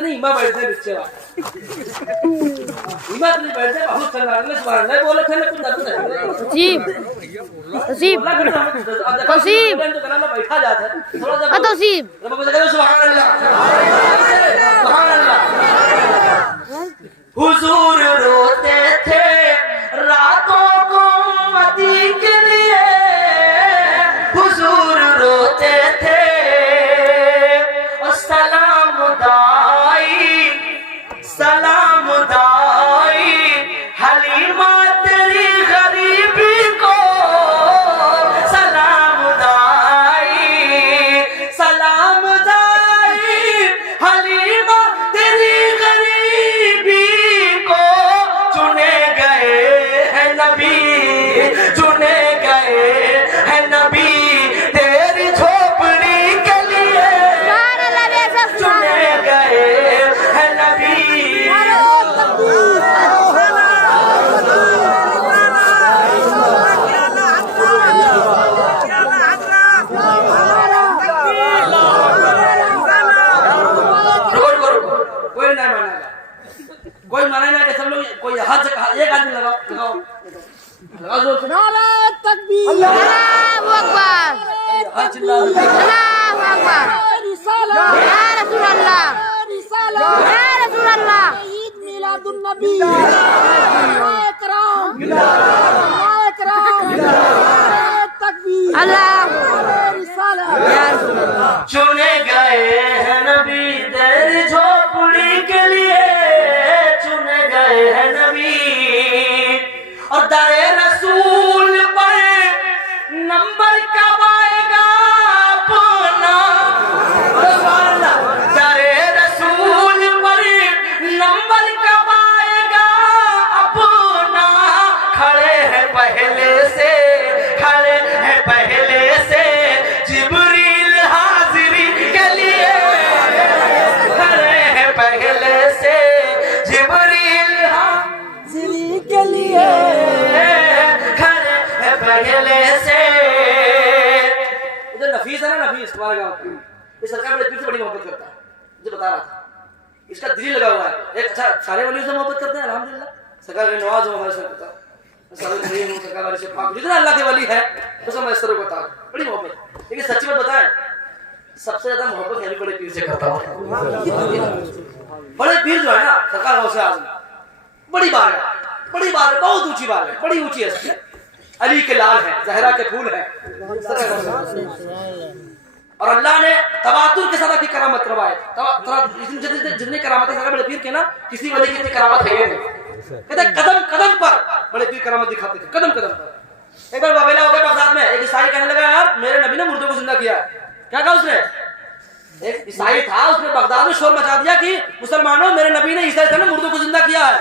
नहीं इमा बैठते बच्चे इमा नहीं बैठते बहुत चल रहा है नहीं बोले थे ना कुछ दर्द नहीं तौसीफ तौसीफ तौसीफ तो गला में बैठा जाता है थोड़ा सा तौसीफ रब को कहो सुभान अल्लाह सुभान अल्लाह हुजूर रोते थे रातों को उम्मती के लिए हुजूर रोते थे और सलाम दाई हलीमा तेरी गरीबी को सलाम दाई हलीमा तेरी गरीबी को चुने गए हैं नबी तेरी झोपड़ी के लिए चुने गए हैं नबी कोई माने ना कि सब लोग कोई हाथ से एक आदमी लगाओ जोर से नारे तकबीर अल्लाहू अकबर हाथ चिल्लाओ अल्लाहू अकबर रिसाला या रसूल अल्लाह रिसाला या रसूल अल्लाह ईद मिलादुन नबी इकराम तकबीर अल्लाह रिसाला या रसूल अल्लाह चुने गए हैं नबी तेरी झोपड़ी के लिए चुने गए हैं नबी और दरे रसूल पर नंबर कब आएगा अपना दरे रसूल पर नंबर कब आएगा अपना खड़े हैं पहले से जिब्रील हाजिरी के लिए खड़े हैं पहले से जिब्रील जिली के लिए खड़े हैं पहले से इधर नफीस है ना नफीस तुम्हारे गाँव का ये सरकार बड़े दिल से बड़ी मोहब्बत करता है मुझे बता रहा था इसका दिल लगा हुआ है एक अच्छा सारे वली से मोहब्बत करते हैं अल्हम्दुलिल्लाह सरकार के नवाज हो हमारे साथ पता सारे नहीं हूँ सरकार वाले से पाक जितना अल्लाह के वली है तो सब मैं इस तरह बता बड़ी मोहब्बत लेकिन सच्ची बात बताएं सबसे ज्यादा मोहब्बत मैं भी बड़े पीर से करता हूँ बड़े पीर जो है ना सरकार से आजम बड़ी बात है बहुत ऊंची बात है बड़ी ऊंची हस्ती है अली के लाल है जहरा के फूल है और अल्लाह ने तवातुर के साथ की करामत करवाए जितनी करामत है बड़े पीर के ना किसी वली की इतनी करामत है नहीं कहते कदम कदम पर बड़े पीर करामत दिखाते थे कदम कदम पर एक बार वावेला हो गया बगदाद में एक ईसाई कहने लगा यार मेरे नबी ने मुर्दों को जिंदा किया क्या कहा उसने एक ईसाई था उसने बगदाद में शोर मचा दिया कि मुसलमानों मेरे नबी ने ईसाई ने मुर्दों को जिंदा किया है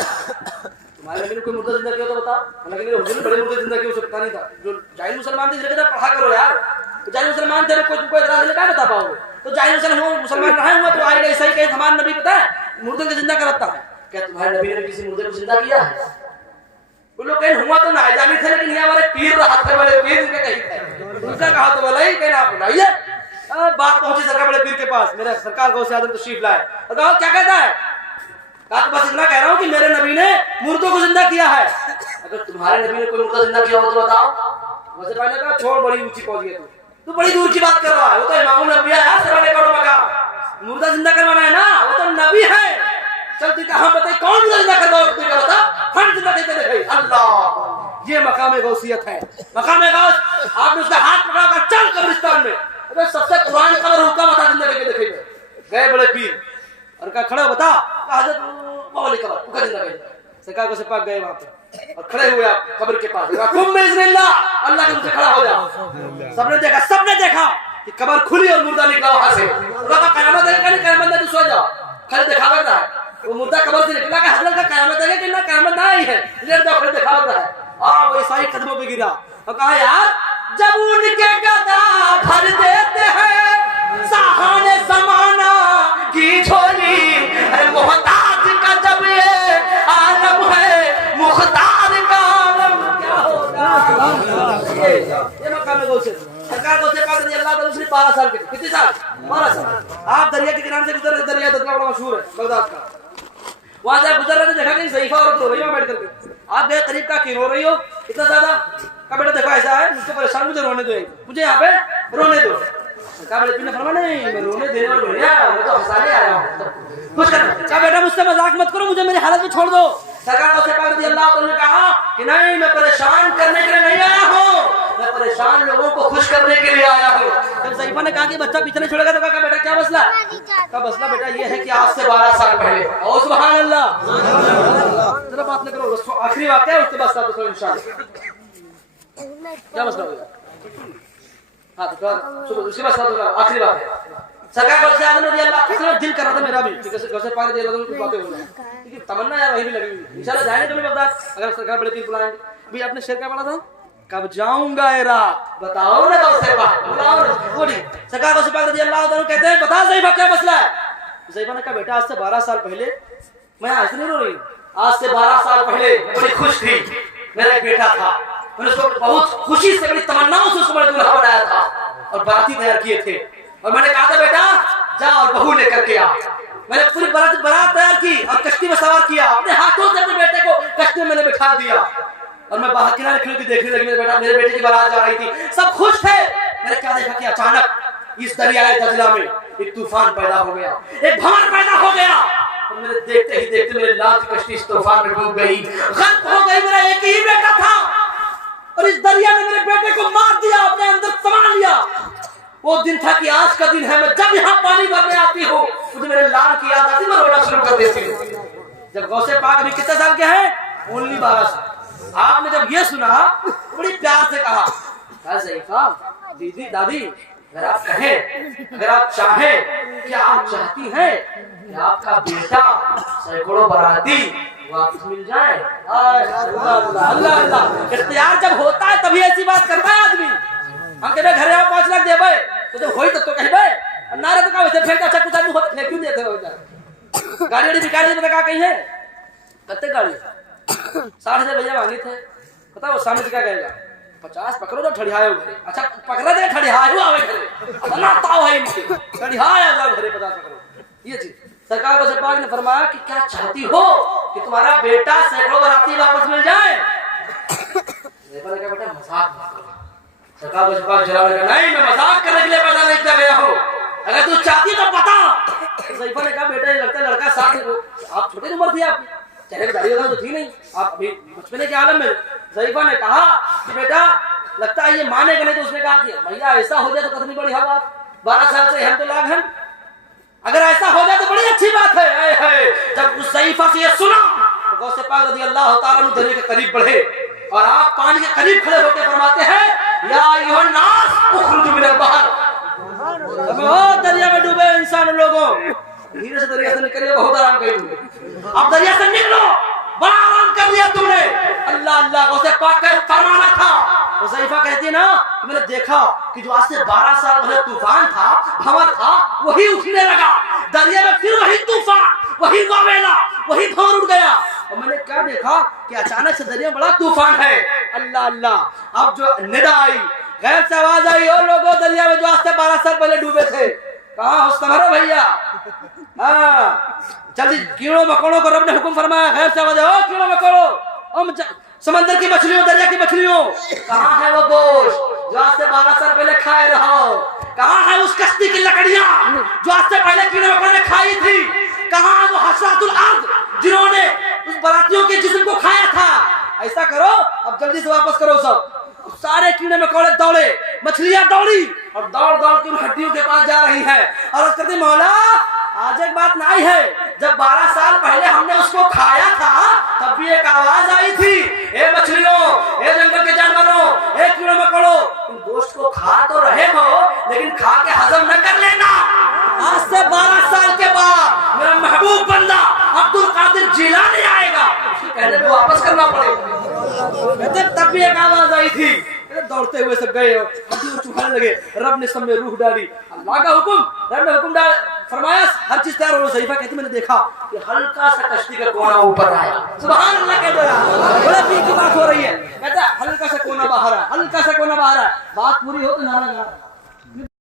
तुम्हारे नबी ने कोई मुर्दा जिंदा किया तो बताओ हालांकि मेरे हुजूर ने बड़े मुर्दे जिंदा किए उसे पता नहीं था जो जाहिल मुसलमान थे जिन्हें पढ़ा करो यार तो जाहिल मुसलमान थे कोई इतराज नहीं क्या बता पाओगे तो जाहिल मुसलमान रहे हुआ तो आएगा ईसाई कहे हमारा नबी पता है मुर्दों को जिंदा कराता है क्या तुम्हारे नबी ने किसी मुर्दे को जिंदा किया है वो लोग कहीं हुआ तो नाइजामी थे लेकिन ये हमारे पीर हाथ वाले पीर के कहीं थे उनका कहा तो बोला ही कहीं आप बुलाइए बात पहुंची सरकार बड़े पीर के पास मेरा सरकार गौसे आजम तशरीफ लाए और कहा क्या कहता है कहा तो बस इतना कह रहा हूँ कि मेरे नबी ने मुर्दों को जिंदा किया है अगर तुम्हारे नबी ने कोई मुर्दा जिंदा किया हो तो बताओ वैसे पहले कहा छोड़ बड़ी ऊंची पहुंच गया तू बड़ी दूर की बात कर रहा है वो तो इमामुल अंबिया है सरवाने करो मकाम मुर्दा जिंदा करवाना है ना वो तो नबी है चल तू कहां बताए कौन मुर्दा जिंदा करवाओ तू क्या बता हम जिंदा करके दिखाई अल्लाह ये मकाम गौसियत है मकाम गौस आपने उसका हाथ पकड़ा कर चल कब्रिस्तान में अबे सबसे कुरान का हुक्म बता जिंदा करके दिखाई गए बड़े पीर और कहा खड़े बता हजरत मौली कब्र उसका जिंदा कर सरकार को से पाक गए वहां पे और खड़े हुए आप कब्र के पास कुम बिस्मिल्लाह अल्लाह के मुझे खड़ा हो जा सबने देखा कि कब्र खुली और मुर्दा निकला वहां से अल्लाह का कयामत है कि कयामत है तू सो जा खड़े दिखावा रहा है वो मुर्दा कब्र से निकला कि हजरत का कयामत है कि ना कयामत ना आई है ये तो खड़े दिखावा रहा है वो ईसाई कदमों पे गिरा और कहा यार जब उनके गदा भर देते हैं सहाने समाना की झोली मोहताज का जब ये आलम है मुख्तार का आलम क्या होगा ये मकाम गौसे सरकार सरकार को से पाक रजी अल्लाह ताला सिर्फ 12 साल के थे। कितने साल? 12 साल। आप दरिया के किनारे से गुजर रहे, दरिया दरिया बड़ा मशहूर है बगदाद का। वहां से गुजर रहे थे, देखा कि ज़ईफा औरत रो रही है बैठ करके। आप गए करीब का, क्यों रो रही हो इतना ज्यादा? कहा बेटा देखो ऐसा है, मुझसे परेशान, मुझे रोने दो, मुझे यहाँ पे रोने दो। कहा बेटे ने फरमाया नहीं, मैं रोने देने वाला नहीं आया, मैं तो हंसाने आया हूँ, खुश करने। कहा बेटा मुझसे मजाक मत करो, मुझे मेरी हालत में छोड़ दो। सरकार को से पाक रजी अल्लाह ताला ने कहा कि नहीं, मैं परेशान करने के लिए नहीं आया हूँ, मैं परेशान लोगों को खुश करने के लिए आया हूँ। जब ज़ईफा ने कहा कि बच्चा पीछे नहीं छोड़ेगा तो कहा बेटा क्या मसला? का मसला बेटा ये है कि आज से 12 साल पहले, ओ सुभान अल्लाह, जरा बात न करो, आखिरी वाक़या है, उसके बाद साथ तो इंशाअल्लाह। क्या मसला होगा? हाँ तो उसके बाद साथ आखिरी बात है। सरकार को से आदमी रजी अल्लाह, इतना दिल कर रहा था मेरा भी कि कैसे पाक रजी अल्लाह की बातें हो जाए, क्योंकि तमन्ना यार वही भी लगी हुई। इंशाल्लाह जाएंगे कभी बगदाद, अगर सरकार बड़े पीर बुलाएंगे। अभी आपने शेर क्या पढ़ा था? कब जाऊंगा ए रात, बताओ ना कब से पाक, बुलाओ ना बोली। सरकार को से पाक रजी अल्लाह ताला कहते हैं बता ज़ईफा क्या मसला है? ज़ईफा ने कहा बेटा आज से 12 साल पहले, मैं आज नहीं रो रही, आज से 12 साल पहले बड़ी खुश थी, मेरा एक बेटा था, मैंने उसको बहुत खुशी से, बड़ी तमन्नाओं से उसको मैंने दूल्हा बनाया था और बाराती तैयार किए थे, और मैंने कहा था बेटा जा और बहू लेकर के आ। मैंने पूरी बारात तैयार की और कश्ती में सवार किया, अपने हाथों से अपने बेटे को कश्ती में मैंने बिठा दिया, और मैं बाहर किनारे खड़े होकर देखने लगी, मेरे बेटे की बारात जा रही थी, सब खुश थे। मैंने क्या देखा कि अचानक इस दरियाए दजला में एक तूफान पैदा हो गया, एक भंवर पैदा हो गया, और मेरे देखते ही देखते मेरे लाल की कश्ती इस तूफान में डूब गई, गर्क हो गई। मेरा एक ही बेटा था और इस दरिया ने मेरे बेटे को मार दिया, अपने अंदर समा लिया। वो दिन था कि आज का दिन है, मैं जब यहाँ पानी भरने आती हूँ मुझे मेरे लाल की याद आती, मैं रोना शुरू कर देती हूँ। जब गौसे पाक अभी कितने साल के हैं? ओनली 12 साल। आपने जब ये सुना बड़ी प्यार से कहा ज़ईफा दीदी दादी, अगर आप कहें, अगर आप चाहें, क्या आप चाहती हैं कि आपका बेटा सैकड़ों बाराती वापस मिल जाए? अल्लाह अल्लाह, इख्तियार जब होता है तभी ऐसी बात करता है आदमी। हम कहते घरे आओ 5 लाख देबे तो जब होई तो कहबे, नारे तो का वैसे फेंक अच्छा कुछ आदमी होत क्यों देते हो इधर? गाड़ी वाड़ी बिकाड़ी में का कहीं है कत्ते गाड़ी 60,000 भैया मांगी थे, पता वो सामने से क्या कहेगा? 50 पकड़ो तो ठड़ियाए घरे। अच्छा पकड़ा दे ठड़ियाए हुआ आवे घरे, अल्लाह ताऊ है इनके ठड़ियाए आवे घरे 50 पकड़ो। ये चीज सरकार को पाक ने फरमाया कि क्या चाहती हो कि तुम्हारा बेटा सैकड़ों बाराती वापस मिल जाए? देखो क्या बेटा मजाक मत करो। सरकार को पाक जवाब दिया नहीं, मैं मजाक करने के लिए पैदा नहीं कर रहा हूँ, अगर तू चाहती तो बता। ज़ईफा ने कहा बेटा ये लड़का साथ, आप छोटी उम्र थी आपकी, चेहरे दाढ़ी वगैरह तो थी नहीं, आप अभी बचपने के आलम में। ज़ईफा ने कहा कि बेटा लगता है ये मानेगा नहीं, तो उसने कहा कि भैया ऐसा हो जाए तो कितनी बड़ी बात, 12 साल से हम तो लाग हैं, अगर ऐसा हो जाए तो बड़ी अच्छी बात है। जब उस ज़ईफा से ये सुना तो गौसे पाक रज़ी अल्लाह ताला अन्हु दरिया के करीब बढ़े और आप पानी के करीब खड़े होकर फरमाते हैं या अय्युहन नास उखरुजू मिनल बहर, ओ दरिया में डूबे इंसान लोगों, धीरे से दरिया से निकलिए, बहुत आराम करेंगे, अब दरिया से निकलो, बड़ा आराम कर लिया तुमने। अल्लाह अल्लाह उसे पाक का फरमाना था। तो ज़ईफा कहती है ना मैंने देखा कि जो आज से 12 साल पहले तूफान था, भंवर था, वही उठने लगा दरिया में, फिर वही तूफान, वही वावेला, वही भंवर उठ गया, और मैंने क्या देखा कि अचानक से दरिया बड़ा तूफान है। अल्लाह अल्लाह, अब जो निदा आई, गैर से आवाज आई, और लोगों दरिया में जो आज से 12 साल पहले डूबे थे, कहाँ हो तुम्हारे भैया? हाँ जल्दी कीड़ों मकोड़ों को रब ने हुक्म फरमाया, गैर से आवाज आई, ओ कीड़ों मकोड़ों, समंदर की मछलियों, दरिया की मछलियों, कहाँ है वो गोश्त जो आज से 12 साल पहले खाए रहो? कहाँ है उस कश्ती की लकड़ियां जो आज से पहले कीड़े मकोड़े ने खाई थी? कहाँ है वो हसरातुल अर्द जिन्होंने उस बारातियों के जिस्म को खाया था? ऐसा करो अब जल्दी से वापस करो सब। सारे कीड़े मकोड़े दौड़े, मछलियां दौड़ी और दौड़ दौड़ के उन हड्डियों के पास जा रही है और कहते मौला आज एक बात नहीं है, जब 12 साल पहले हमने उसको खाया था तब भी एक आवाज आई थी, ए मछलियों, ए जंगल के जानवरों, ए कीड़े मकोड़ों, तुम गोश्त को खा तो रहे हो लेकिन खा के हजम न कर लेना। आज से 12 साल के बाद मेरा महबूब बंदा अब्दुल कादिर जिलानी आएगा, उसके कहने पे वापस करना पड़ेगा। तब भी एक आवाज आई थी, दौड़ते हुए सब गए और चुहाने लगे, रब ने सब में रूह डाली, अल्लाह का हुक्म, रब ने हुक्म डाल फरमाया, हर चीज तैयार हो। ज़ईफा कहती मैंने देखा कि हल्का सा कश्ती का कोना ऊपर आया, सुभान अल्लाह कह रहा, बड़ा पीछे बात हो रही है, कहता हल्का सा कोना बाहर है, हल्का सा कोना बाहर है, बात पूरी हो तो नारा